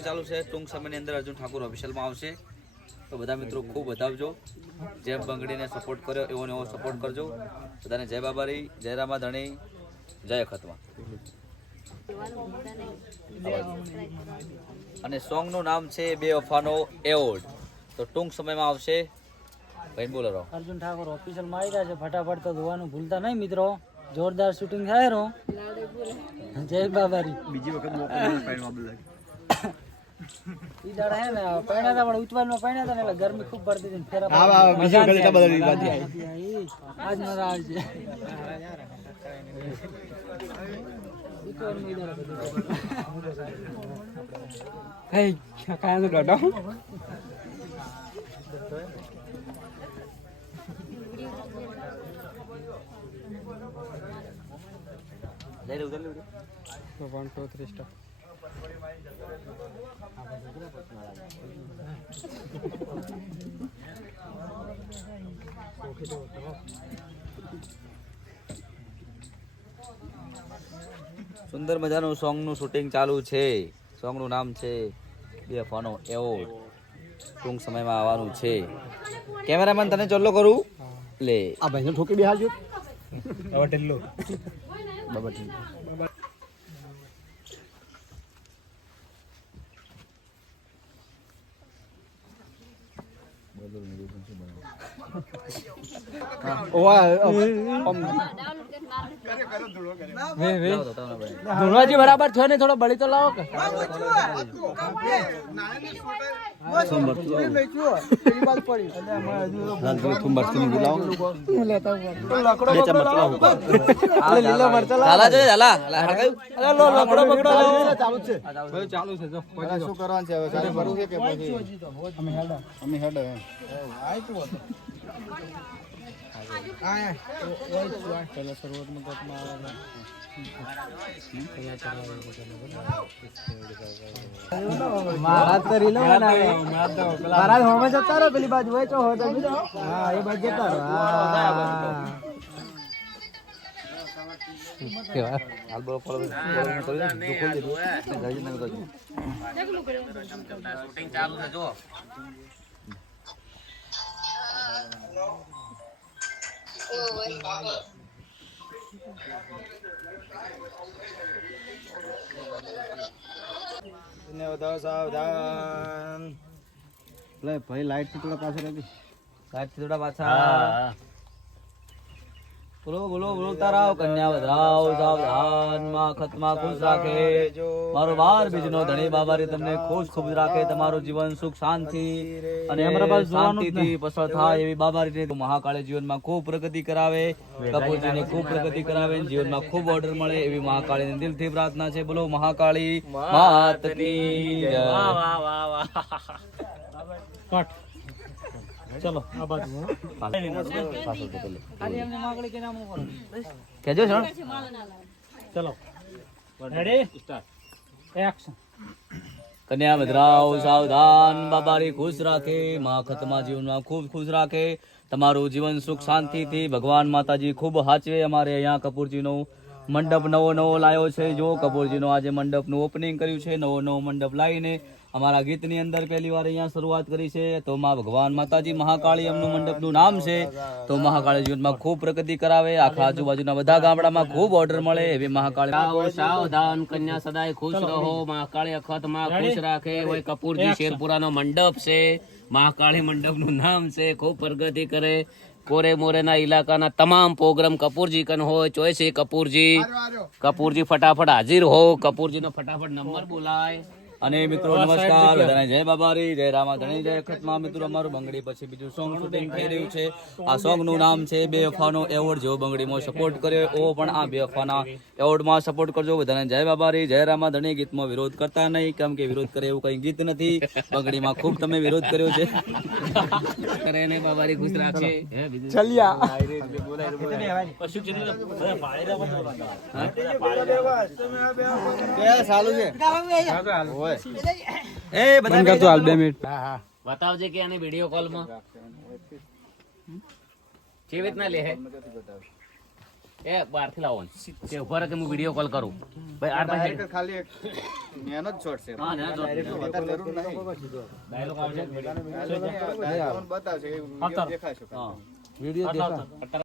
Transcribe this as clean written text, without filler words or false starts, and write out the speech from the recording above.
ચાલુ છે ટૂંક સમયની અંદર અર્જુન ઠાકુર ઓફિશિયલમાં આવશે તો બધા મિત્રો ખૂબ વધાવજો જેમ બંગડીને સપોર્ટ કર્યો એવો ને એવો સપોર્ટ કરજો બધાને જય બાબારી જય રામા ધણી જય અખતમાં અને સોંગનું નામ છે બેવફાનો એવોર્ડ તો ટૂંક સમયમાં આવશે ભાઈ બોલો રહો અર્જુન ઠાકોર ઓફિશિયલમાં આવી રહ્યા છે ફટાફટ તો જોવાનું ભૂલતા નહીં મિત્રો જોરદાર શૂટિંગ થાય રહો જય બાબારી બીજી વખત ઈ દાડા હે ને પૈણા તા પણ ઉચવાલમાં પૈણા તા ને એટલે ગરમી ખૂબ પડતી હતી ફેરા બીજી વખત એટલા બધા રીત આજ મજા આવે છે કઈ કાયા તો ડડો લઈ લે ઉધર લે 1 2 3 સ્ટાર સુંદર મજાનું સોંગનું શૂટિંગ ચાલુ છે સોંગનું નામ છે બેવફાનો એવોર્ડ ટૂંક સમયમાં આવવાનું છે કેમેરામેન તને ચોલ્લો કરું લે આ ભાઈને ઠોકી બેહાજો બાબા ટેલ્લો બાબા ટેલ્લો ધોળવાજી બરાબર છો ને થોડો બળી તો લાવો કે ચાલુ છે શું કરવાનું છે અમે હેડ પેલી બાજુ વેચો હા એ બાજુ જતા સાવધાન ભાઈ લાઈટ થોડા પાછળ હતી લાઈટ થોડા પાછા બોલો બોલો બોલતા રાવ કન્યા વધરાવ સાવધાન માં ખતમાં ખુશ રાખે મારો બાર બીજનો ધણી બાબારી તમને ખુશ રાખે તમારું જીવન સુખ શાંતિ અને શાંતિથી પસાર થાય એવી બાબારી મહાકાળી જીવનમાં ખૂબ પ્રગતિ કરાવે કપૂરજીને ખૂબ પ્રગતિ કરાવે જીવનમાં ખૂબ ઓર્ડર મળે એવી મહાકાળીની દિલથી પ્રાર્થના છે બોલો મહાકાળી માત કી જય ચલો આ બાજુ કેજો છો ચલો રેડી સ્ટાર્ટ એક્શન કન્યા વધરાવ સાવધાન બાબારી ખુશ રાખે માં ખતમા જીવનમાં ખૂબ ખુશ રાખે તમારું જીવન સુખ શાંતિથી ભગવાન માતાજી ખૂબ હાચવે અમારે અહીંયા કપૂરજીનો મંડપ નવો લાવ્યો છે જો કપૂરજીનો આજે મંડપનું ઓપનિંગ કર્યું છે નવો મંડપ લાવીને અમારા ગીતની અંદર પહેલી વાર અહીંયા શરૂઆત કરી છે તો માં ભગવાન માતાજી મહાકાળી એમનું મંડપનું નામ છે તો મહાકાળી જીવનમાં ખૂબ પ્રગતિ કરાવે આખા આજુબાજુના બધા ગામડામાં ખૂબ ઓર્ડર મળે એવી મહાકાળી સાવધાન કન્યા સદાય ખુશ રહો મહાકાળી અખતમાં ખુશ રાખે હોય કપૂરજી શેરપુરાનો મંડપ છે મહાકાળી મંડપનું નામ છે ખૂબ પ્રગતિ કરે કોરે મોરેના ઇલાકાના તમામ પ્રોગ્રામ કપૂરજી કન હોય ચોઈસ કપૂરજી ફટાફટ હાજર હો કપૂરજીનો ફટાફટ નંબર બોલાય અને મિત્રો નમસ્કાર બધાને જય બાબારી જય રામા ધણી જય અખતમાં મિત્રો અમારું બંગડી પછી બીજું સોંગ શૂટિંગ થઈ રહ્યું છે આ સોંગનું નામ છે બેવફાનો એવોર્ડ જેવો બંગડીમાં સપોર્ટ કર્યો એવો પણ આ બેવફાના એવોર્ડમાં સપોર્ટ કરજો બધાને જય બાબારી જય રામા ધણી ગીતમાં વિરોધ કરતા નહીં કેમ કે વિરોધ કરે એવું કઈ ગીત નથી બંગડીમાં ખૂબ તમે વિરોધ કર્યો છે કરે ને બાબારી ખુશ રાખશે બતાવજે કે આને વિડિયો કોલમાં કેવી રીતના લે હે એ બહારથી લાવો ને. તે ઉભા રહે કે હું વિડીયો કોલ કરું. ભાઈ આ ભાઈ ખાલી એક મેનો જ શોટ છે હા ને વધારે જરૂર નહીં ડાયલોગ આવશે બતાવશે એ વિડીયો દેખાશે હા વિડીયો દેખા